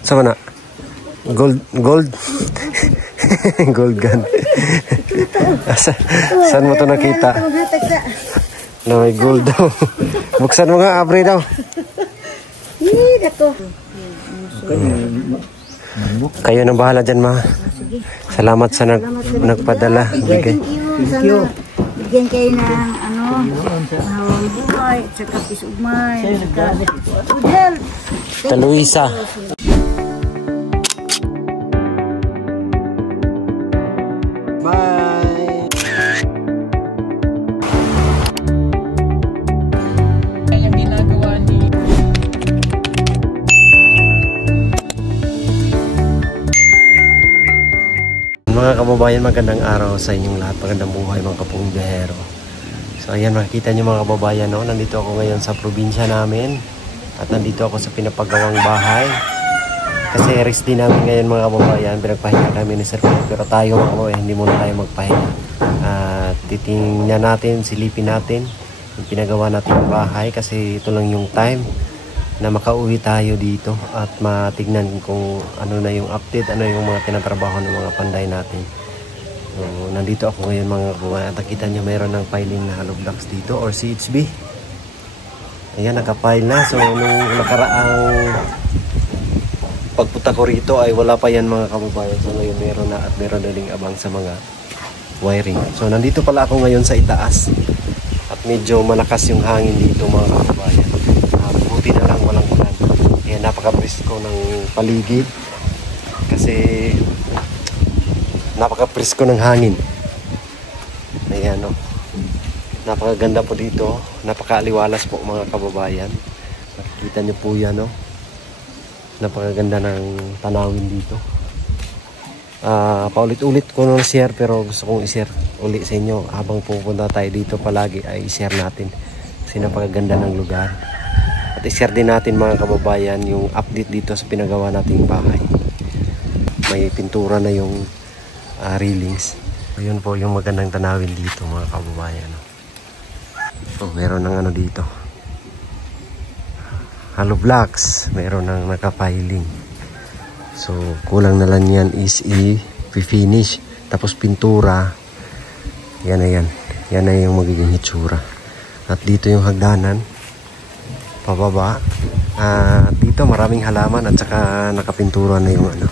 Sama na? Gold? Gold gun. Saan mo to nakita? Na may gold daw. Buksan mo nga, Abri daw. Kayo nang bahala dyan, ma. Salamat sa nagpadala. Bigyan kayo ng hawang buhay, saka pisugmay, saka good health. Taluisa. Mga kababayan, magandang araw sa inyong lahat. Magandang buhay mga kapong biyahero. So ayan, makikita nyo mga kababayan, no? Nandito ako ngayon sa probinsya namin. At nandito ako sa pinapagawang bahay. Kasi rest din namin ngayon mga kababayan. Pinagpahinga kami ni Sir Philip. Pero tayo mga kababayan, hindi muna tayo magpahinga. At titingnan natin, silipin natin yung pinagawa natin yung bahay. Kasi ito lang yung time na makauwi tayo dito at matignan kung ano na yung update, ano yung mga tinatrabaho ng mga panday natin. So, nandito ako ngayon mga kababayan at nakita nyo mayroon ng piling na hollow blocks dito or CHB. Ayan, nakapile na. So nung nakaraang pagpunta ko rito ay wala pa yan mga kababayan. So ngayon meron na at meron na ring abang sa mga wiring. So nandito pala ako ngayon sa itaas at medyo malakas yung hangin dito mga kababayan. Buti na lang walang ulan. Kaya napaka-presko ng paligid kasi napaka-presko ng hangin. Ayan, no? Napakaganda po dito, napaka-aliwalas po mga kababayan. Makikita nyo po yan, no? Napakaganda ng tanawin dito. Paulit-ulit ko nung share pero gusto kong i-share ulit sa inyo habang pupunta tayo dito palagi ay i-share natin kasi napakaganda ng lugar. At i-share din natin mga kababayan yung update dito sa pinagawa nating bahay. May pintura na yung railings. Ayun po yung magandang tanawin dito mga kababayan. So meron ng ano dito. Hollow blocks. Meron ng nakapiling. So kulang na lang yan is i-finish. Tapos pintura. Yan na yan. Yan na yung magiging hitsura. At dito yung hagdanan. Pababa. Dito maraming halaman at saka nakapintura na yung ano,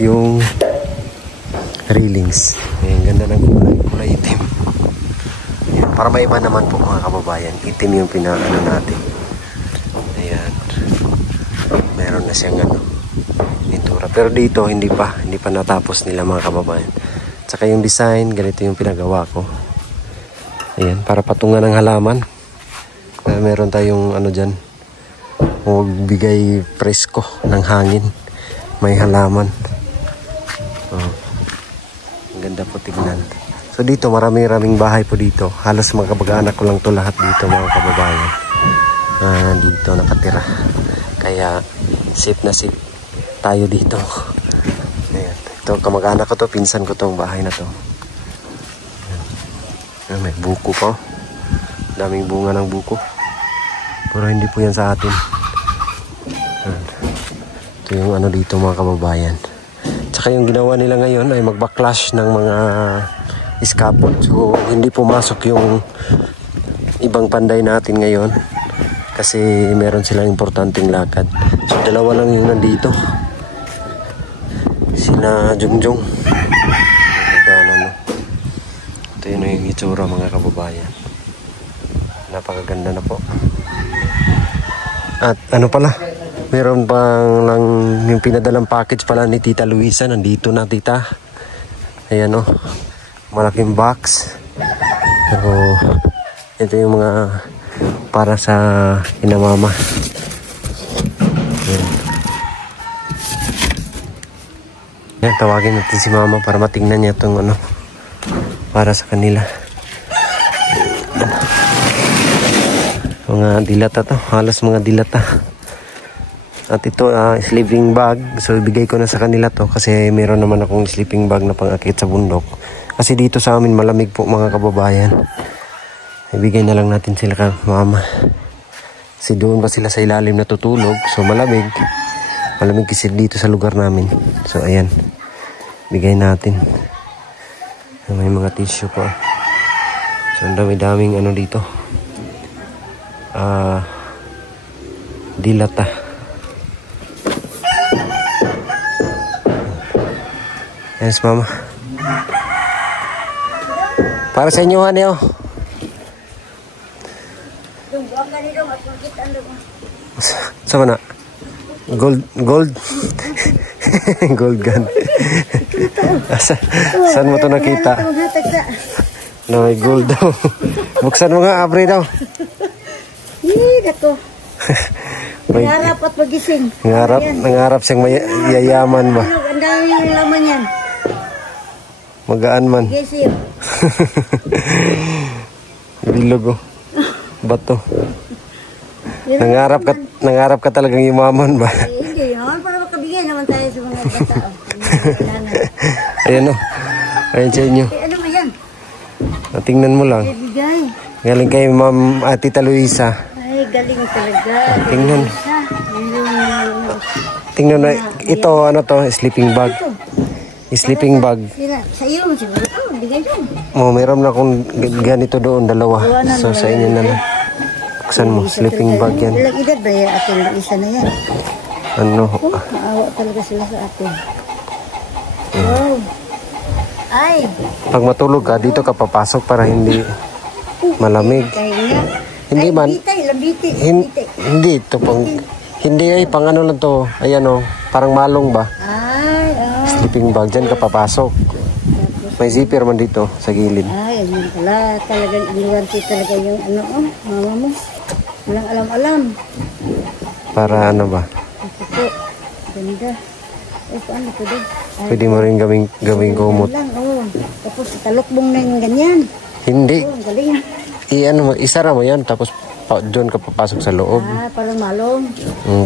yung railings. Ayan, ganda ng kulay itim. Ayan, para maiba naman po mga kababayan, itim yung pinakano natin. Ayan, meron na siyang ano, pintura. Pero dito hindi pa natapos nila mga kababayan. At saka yung design, ganito yung pinagawa ko. Ayan, para patungan ng halaman. Meron tayong ano dyan, bigay presko ng hangin, may halaman. Ang ganda po tignan. So dito maraming bahay po dito, halos mga kabag-anak ko lang to lahat dito mga kababayan. Dito nakatira, kaya safe na safe tayo dito. Ayan. Ito kamag-anak ko to, pinsan ko tong bahay na to. Ayan. May buko pa, daming bunga ng buko. Pero hindi po yan sa atin. Ito yung ano dito mga kababayan. Tsaka yung ginawa nila ngayon ay mag-backlash ng mga scaffold. So hindi pumasok yung ibang panday natin ngayon. Kasi meron silang importanteng lakad. So dalawa lang yung nandito. Sina Jungjong. Ito yun yung itsura mga kababayan. Napakaganda na po. At ano pala, meron bang lang yung pinadalang package pala ni Tita Luisa. Nandito na tita. Ayan o, malaking box. Pero ito yung mga para sa inamama. Ayan. Ayan, tawagin natin si mama para matingnan niya itong ano para sa kanila. Mga dilata to, halos mga dilata. At ito sleeping bag. So ibigay ko na sa kanila to kasi meron naman akong sleeping bag na pang-akit sa bundok. Kasi dito sa amin malamig po mga kababayan. Ibigay na lang natin sila kay mama. Kasi doon pa sila sa ilalim natutulog. So malamig. Malamig kasi dito sa lugar namin. So ayan. Bigay natin. May mga tissue pa. So ang dami-daming ano dito. Dilata. Yes, mama. Para sa inyo, ano yun? Sama na? Gold. Gold gun. Saan mo to nakita? No, may gold daw. Buksan mo nga, Abri daw. Hindi, dato. Nangarap at magising. Nangarap siyang yayaman ba? Ang dami yung laman yan. Magaan man. Gising. Bilog oh. Bato. Nangarap ka talagang yumaman ba? Hindi naman, para makabigay naman tayo sa mga tao. Ayan o. Ayan sa inyo. Ano ba yan? Tingnan mo lang. Bigay. Galing kay Ma'am Tita Luisa. Ay, galing talaga. Tingnan. Tingnan na. Ito, ano to? Sleeping bag. Sleeping bag. Sa iyo mo siguro. Bigay yun. Meron na akong ganito doon, dalawa. So, sa inyo na lang. Buksan mo, sleeping bag yan. Ilang edad ba yan? Atin, isa na yan. Ano? Maawa talaga sila sa atin. Wow. Ay. Pag matulog ka, dito ka papasok para hindi malamig. Hindi man. Hindi ito pang. Hindi ay pang ano lang to. Ayan o. Parang malong ba? Ay, sleeping bag. Diyan ka papasok. May zipper man dito sa gilid. Ay, ano pala. Talagang iniwanti talaga yung ano mama mo. Walang alam-alam. Para ano ba? Ito. Ganda. Ay, paano ito din? Pwede mo rin gawing kumot. Tapos talukbong na yung ganyan. Hindi. Galing. Isara mo yan. Tapos doon ka papasok sa loob. Parang malong.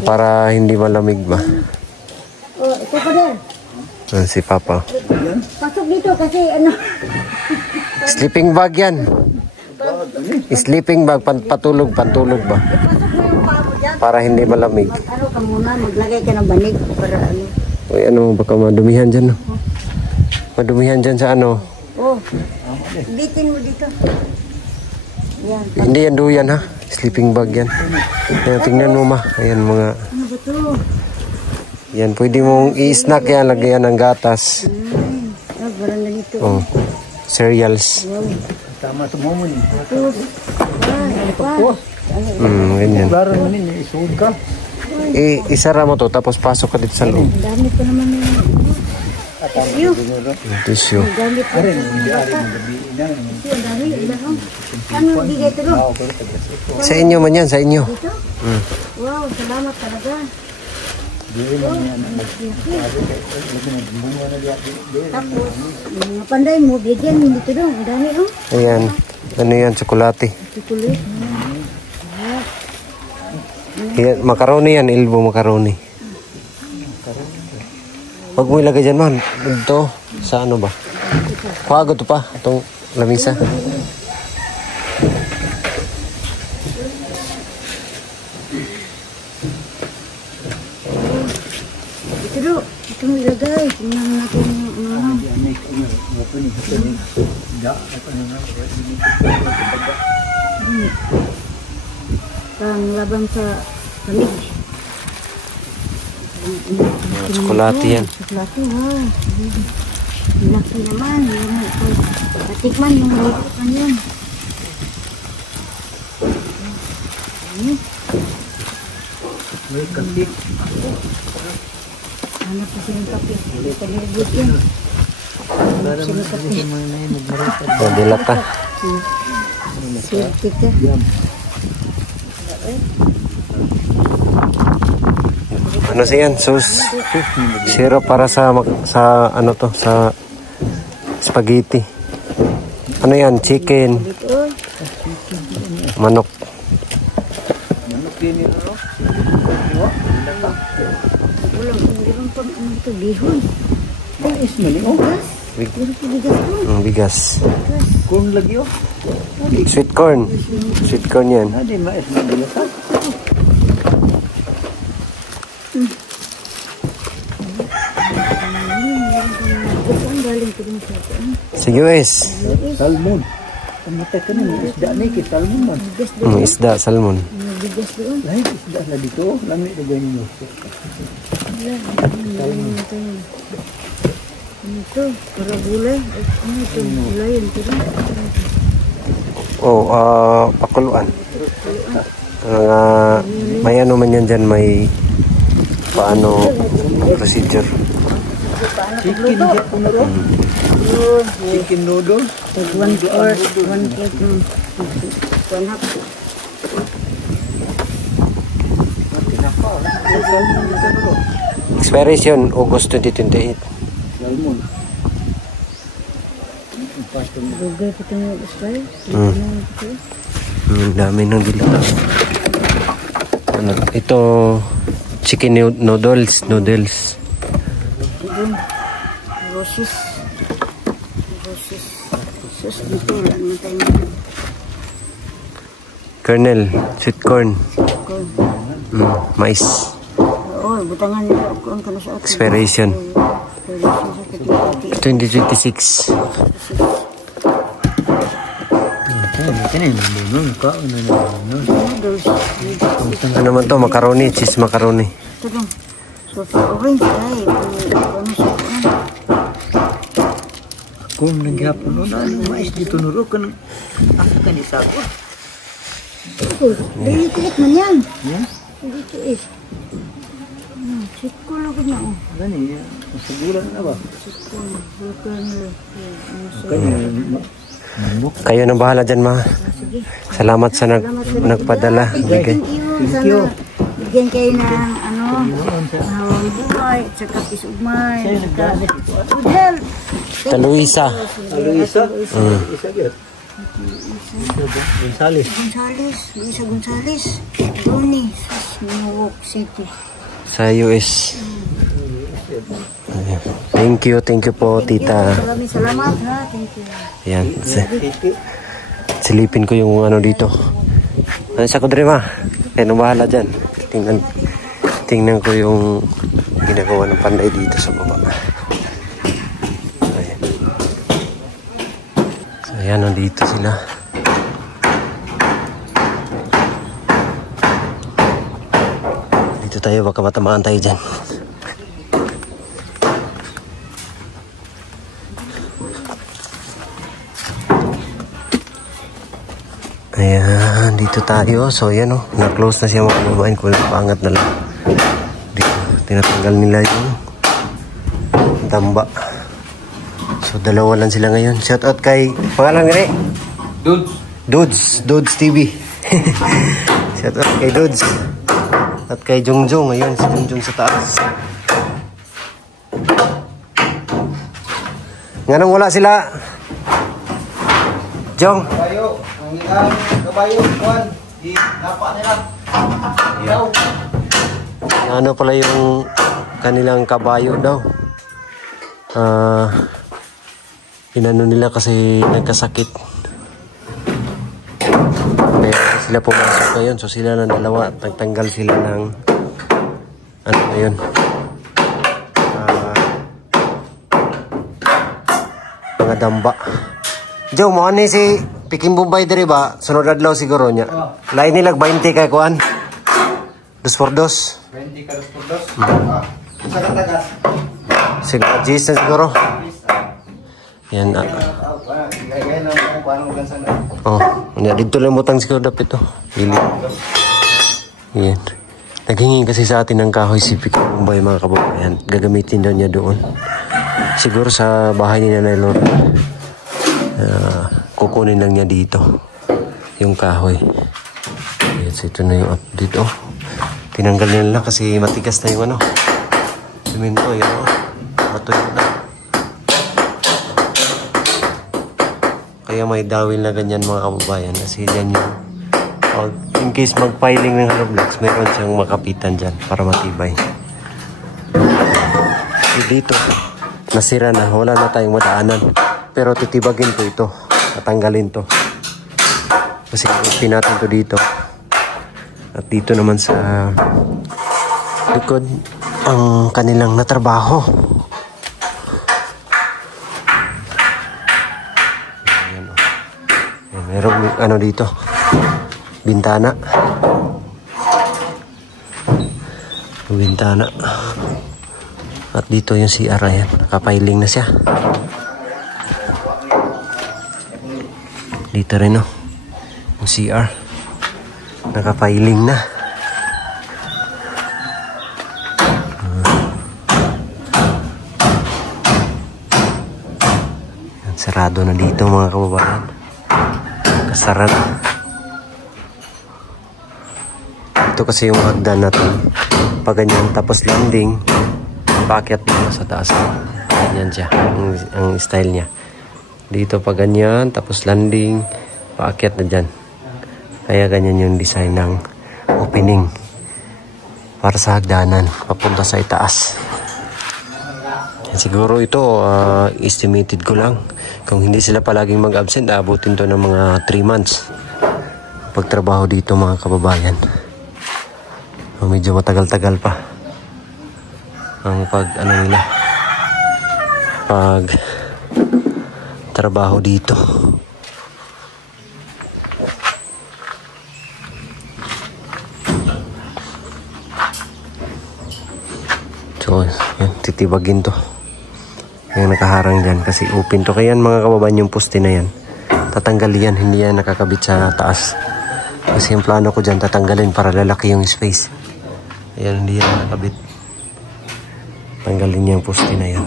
Para hindi malamig ba? Ito pa din. Si Papa. Pasok dito kasi ano. Sleeping bag yan. Sleeping bag. Pantulog ba? Pasok mo yung paa mo dyan. Para hindi malamig. Ano ka muna, maglagay ka ng banig para ano. Uy, ano, baka madumihan dyan, no? Madumihan dyan sa ano? Bitin mo dito. Yan. Hindi yan duyan, ha? Sleeping bag yan. Ayan, tingnan mo, ma. Ayan, mga... Ano ba ito? Yan, pwede mong i-snack yan. Lagyan ng gatas. Parang ganito. Cereals. Wow. Tama sa mo ni. Tapos, ganyan. Klaro mo ni, isuod ka. Isara mo to, tapos pasok ka dito sa loob. Dami pa naman yung tissue. Tissue. Dami pa. Ang dami. Ano bigay ito? Sa inyo man yan, sa inyo. Dito? Wow, salamat talaga. Tapos, mga panday mo, bigyan mo dito daw. Ang dami, Ayan. Ano yan, tsokolate. Chocolate. Yan, macaroni yan, Ilbo macaroni. Huwag mo ilagay dyan, man. Ito, sa ano ba? Kuhago to pa, itong lamisa. Ito mo ilagay. Tingnan natin yung ano. Pang laban sa palig. Tsokolate yan. Tsokolate, wow. Laki naman. Patikman yung maliit man yan. May kape. Hanap pa silang kape. Pag-ibig yan. Dilata. Swerte ka. Ano siyan? Sus. Syrup para sa ano to, sa spaghetti. Ano yan? Chicken. Manok. Manok din yun, ano? Walang kung pang ano ito, bihon. Ang ismali, Bigas. Corn lagi, Sweet corn. Sweet corn yan. Hindi, mais na bilasan. Saan galing ko din sa atin? Sa US. Salmon. Pamatay ka na. Isda na iki. Salmon man. Bigas doon. Isda, salmon. Bigas doon. Lahit isda na dito. Lamig na ganyan mo. Ano ito? Para gulay. Ano ito? Gulay yan. Pakuluan. May ano man yan dyan, may paano procedure. Chicken hit po na ro. Chicken noodle. One plate. One half. Expiration, August 2028. Salmon. Gugay po ito yung style. Ang dami ng dilata. Ano, ito chicken noodles. Roses. Sus, dito. Wala naman tayo. Kernel, sweet corn. Mais. Oo, butangan nila ako ang kano sa akin. Expiration. 2026. Ano man to? Macaroni, cheese macaroni. Ito dong. So, orange ay. Ano sa kuwan? Kung naghapon nun, ano mais dito nuro ka ng asa ka ni Sago? Ito, dahil kulit man yan. Yan? Dito eh. Check ko lang ko na. Gani, masagulan na ba? Check ko lang. Bulkan nila. Kayo na bahala dyan, ma. Sige. Salamat sa nagpadala. Bigay. Thank you. Bigyan kayo ng hawang buhay, tsaka pisugmay, tsaka good health. Ta Luisa. Luisa? Isa gyud. Gonzales. Luisa Gonzales. Doni, New York City. Sa US. Thank you po, tita. Maraming salamat ha. Thank you. Ayan. Silipin ko yung ano dito. Ano sa kudre, ma? Kaya bahala dyan. Tingnan ko yung ginagawa ng panday dito sa baba. Ayan. So, ayan, nandito sila. Dito tayo, baka matamaan tayo dyan. Ayan, dito tayo. So, ayan o. Na-close na siya mga kababayan ko. Pangat na lang. Dito, tinatanggal nila yung damba. So, dalawa lang sila ngayon. Shout out kay, pangalan nga Dudes TV. Shout out kay Dudes. At kay Jongjong. Ayun, si Jongjong sa taas. Nga nang wala sila. Jong. Kabayo, kuan, di dapat nila. Ano pala yung kanilang kabayo daw. Inano nila kasi nagkasakit. Kaya sila pumasok ngayon. So sila ng dalawa. Nagtanggal sila ng ano na yun. Mga damba. Joe, mo ni si Piking Bombay diri ba? Sunod adlaw siguro niya. Lain nilag 20 kay kuan. 2x2. 20 ka 2x2. Sa katagas. Siguro G's na siguro. Yan. Gaya na ako paano gansa na. Oh, nya dito lang butang siguro dapat ito. Gilid. Yan. Naghingi kasi sa atin ng kahoy si Piking Bombay mga kababayan. Gagamitin daw niya doon. Siguro sa bahay ni Nanay Lord. Kukunin lang niya dito yung kahoy. Yes, ito na yung update. Oh, tinanggal niya lang kasi matigas na yung ano simento. Yan o, matuyo na. Kaya may dawil na ganyan mga kababayan kasi yan yung in case mag-piling ng hollow blocks, meron siyang makapitan dyan para matibay. So, dito nasira na, wala na tayong madaanan. Pero titibagin po ito. Tatanggalin to. Kasi ipin natin to dito. At dito naman sa likod ang kanilang natrabaho. Ayan, oh. Ayan, merong ano dito, bintana. Bintana. At dito yung CR, ayan, nakapiling na siya. Dito rin, oh, yung CR nakapiling na. Sarado na dito mga kababayan. Kasarat. Ito kasi yung hagdan natin. Pag ganyan, tapos landing, paakyat dito sa taas. Ganyan siya, ang style niya. Dito pag ganyan, tapos landing, paakyat na dyan. Kaya ganyan yung design ng opening para sa hagdanan, papunta sa itaas. Siguro ito, estimated ko lang. Kung hindi sila palaging mag-absent, abutin to ng mga 3 months. Pagtrabaho dito mga kababayan. Medyo matagal-tagal pa ang nila, pag trabaho dito. So, yan, titibagin to. Yung nakaharang dyan kasi open to. Kaya mga kababayan, yung poste na yan, tatanggal yan, hindi yan nakakabit sa taas. Kasi yung plano ko dyan, tatanggalin para lalaki yung space. Ayan, hindi yan nakakabit. Tanggalin niya yung poste na yan.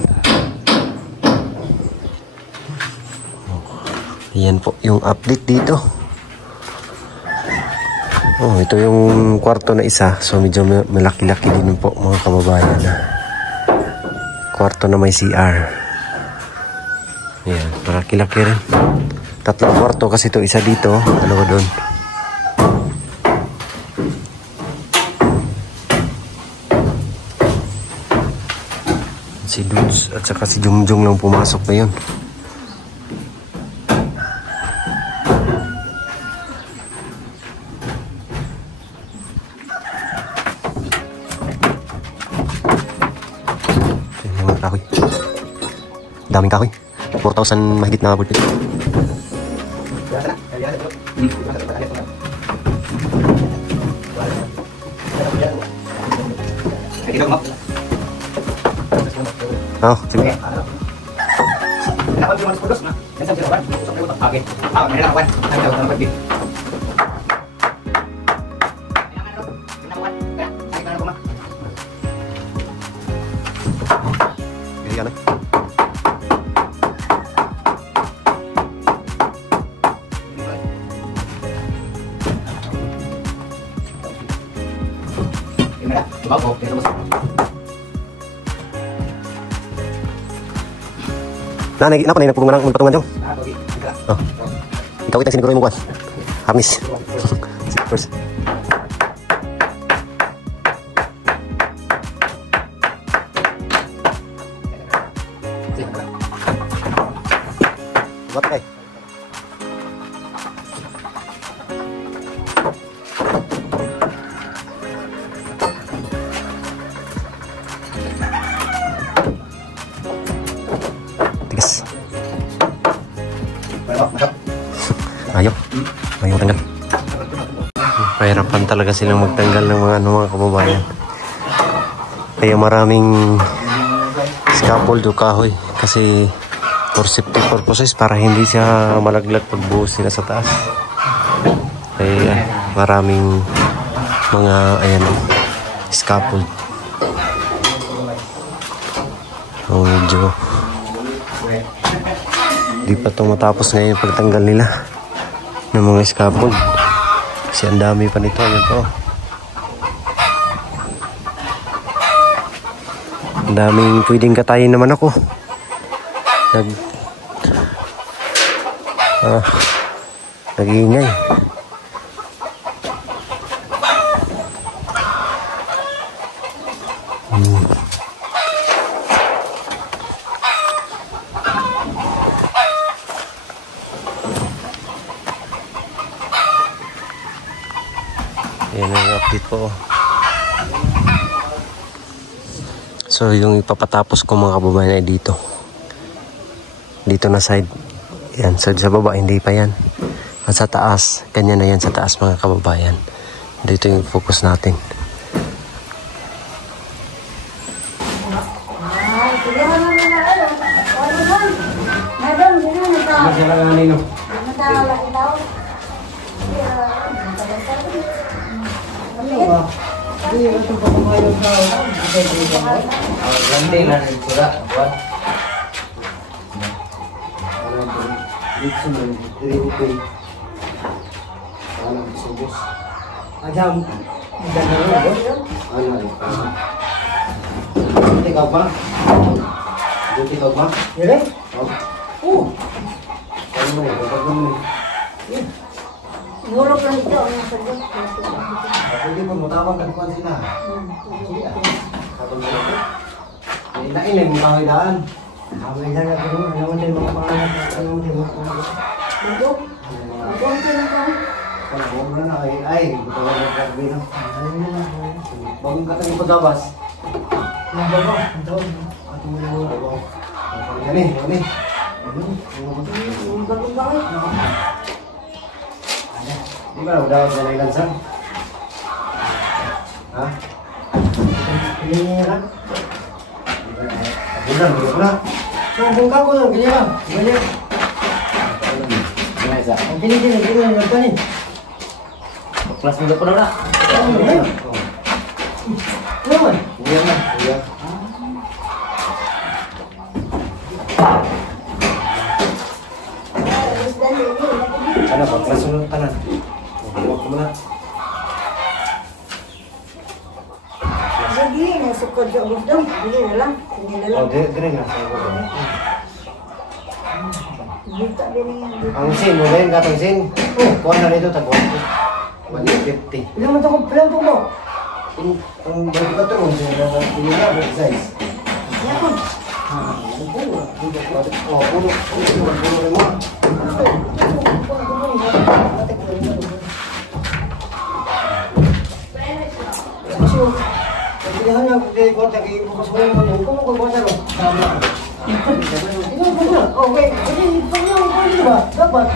Ayan po yung update dito. Oh, ito yung kwarto na isa. So medyo malaki-laki din po mga kababayan. Kwarto na may CR. Ayan, malaki-laki rin. 3 kwarto kasi ito, isa dito, dalawa doon. Si Dudes at saka si Jungjung lang pumasok na yun. Kahoy. Daming kahoy. 4,000 mahigit na bulpit. Oh, sige. Nanay, napa na yung nagpupungan ng patungan dyan? Oh. Ikaw kita siniguro yung mukuan. Harness. First. What kay? Ayaw tanggal. Pahirapan talaga silang magtanggal ng mga kababayan. Kaya maraming scaffold o kahoy kasi for safety purposes, para hindi siya malaglag pagbuhos sila sa taas. Kaya maraming mga scaffold. So medyo di pa ito matapos ngayon pagtanggal nila ng mga scaffold kasi ang dami pa nito. Ayan po, ang daming pwedeng katayin naman ako. Nag-iingay. Ayan ang update po. So yung ipapatapos ko mga kababayan ay dito. Dito na side. Yan, sa baba hindi pa yan. At sa taas, kanya na yan sa taas mga kababayan. Dito yung focus natin. Adam, Ngurok lang ito ang sagot. Pwede mo matawag ka kuan sila. Inain mo kahoy daan. abay na na ko ano din mga pangalan ano din mga pangalan. Dito. Konti lang ko. Huwag mo na ay butawag ng karbi na. Bagong katang pagbabas. Ang baba, ang tawag. At mo yan eh. Ang bagong bakit? Di ba daw sa ilansan? Ha? Pinira. Bulan. So kung ka ko lang kaya. Balik. Nice. Ang pinigil ng nagtanin. Kelas minggu pun udah. Naman. Iya. Ano ba? Kelas minggu kanan. Huwag mo na. Sige, nasukod sa gudong. Sige na lang. Sige na lang. Dire nga. Dito din yan. Ang sin, mo rin katong sin. Kuha na rito, tagwa. 150. Ilang man to mo. Ang bago ka ito, hindi na, size. Yakon. Puno mo. Kailangan na kay ko tagi ko sa mga ko ko ko sa lo. Ito ko na. Oh wait, ini punya ko ba? Dapat.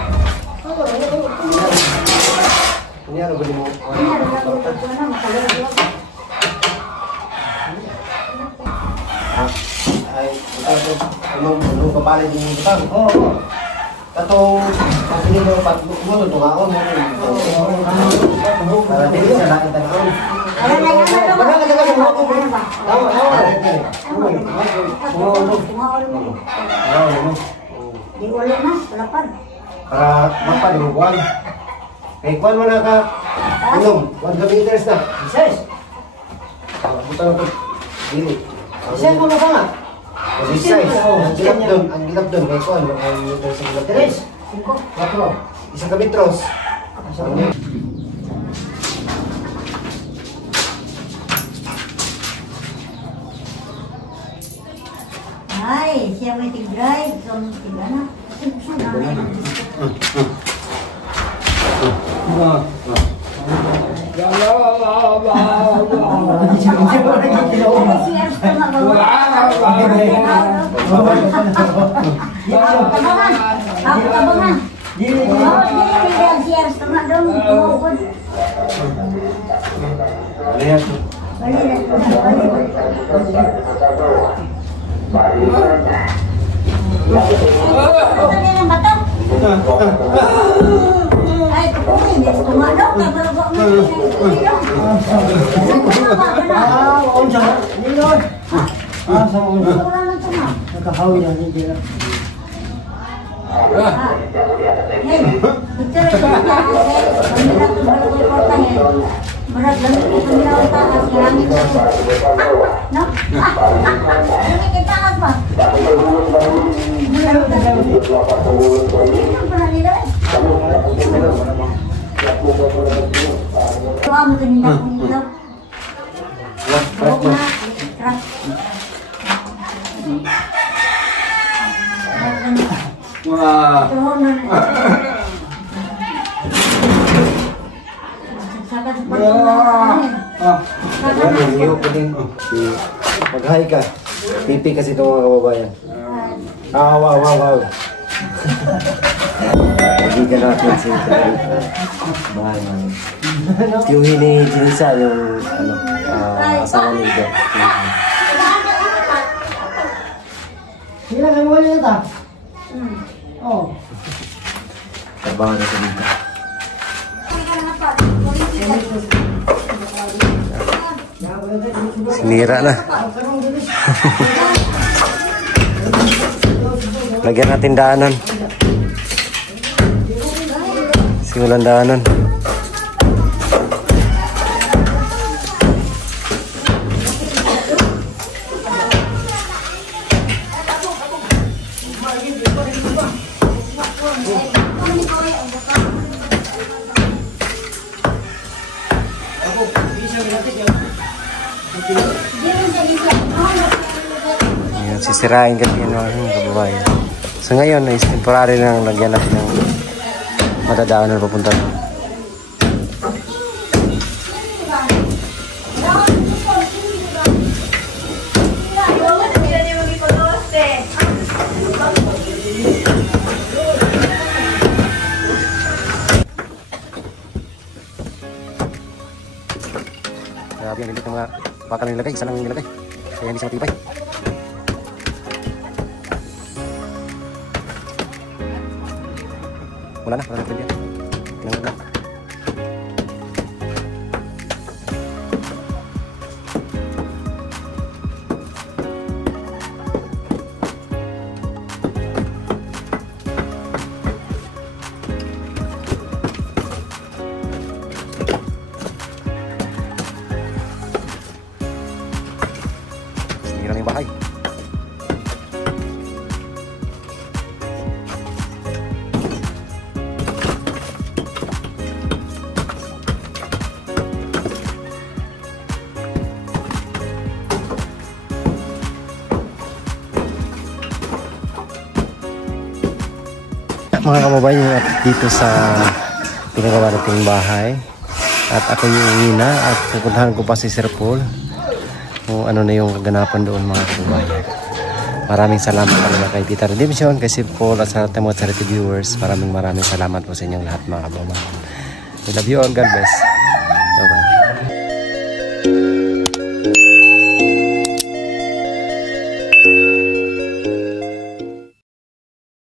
Ini ano ba mo? Ini ada lagu itu na makalala. Ay, ano kapalit yung utang? Oo. Katong pagpili mo mo tutukaon mo. Para dili sa lahat ng taon. Ada na yan na. Baka ka sa mga ko. Di wala na, palapad. Para mapalimuguan. Kaya kuwan mo na ka, inom, 1 meters na. Ses. Buta na ito, dili. Ses mo na nga. Kasi size, ang gilap doon, kaya kuwan, 1 meters ang gilap. Tres. 4. Isang kamitros. Ay, siya may tig-drive. So, tig-ana. Ay, kukunin. Tumadok ka, bago mo. Onsa. Nilod. Sa onsa. Wala na ito na. Nakahawi na ni Jera. Hey, ito rin ko na. Pamilak ko bago ko porta yan. Marag lang ko pamilak ko takas. Karangin ko. No? Ano may takas ba? Ano pa na nila? Tuwa mo ito nila kung nila. Huwag na. Trak. Wah. Tuhon na na. Saka sa pagkakas. Ano yung pwedeng Mag-hi ka. Pipi kasi ito mga kababayan. Wow. Magigan natin si Federica. Mahal namin. Yung hini-ginisa, yung asawa ni Doc. Sila kayo wala nito? Oo. Trabaho na sa dito. Sinira na. Lagyan natin daanan. Simulan daanan. Ayan, sisirain kasi yun mga kababayan. So ngayon is temporary lang lagyan natin ng madadaanan papunta doon. Grabe ang lilit ng mga bakal nilagay, isa lang nilagay. Kaya hindi siya matibay. Wala na pwede yan. Tinanggal na. Sinira na yung bahay. Mga kababayan, at dito sa pinagawa nating bahay at ako yung uwi na at pupuntahan ko pa si Sir Paul kung ano na yung kaganapan doon mga kababayan. Maraming salamat talaga kay Tita Redemption, kay Sir Paul at sa ating mga charity viewers. Maraming salamat po sa inyong lahat mga kababayan. We love you all. God bless.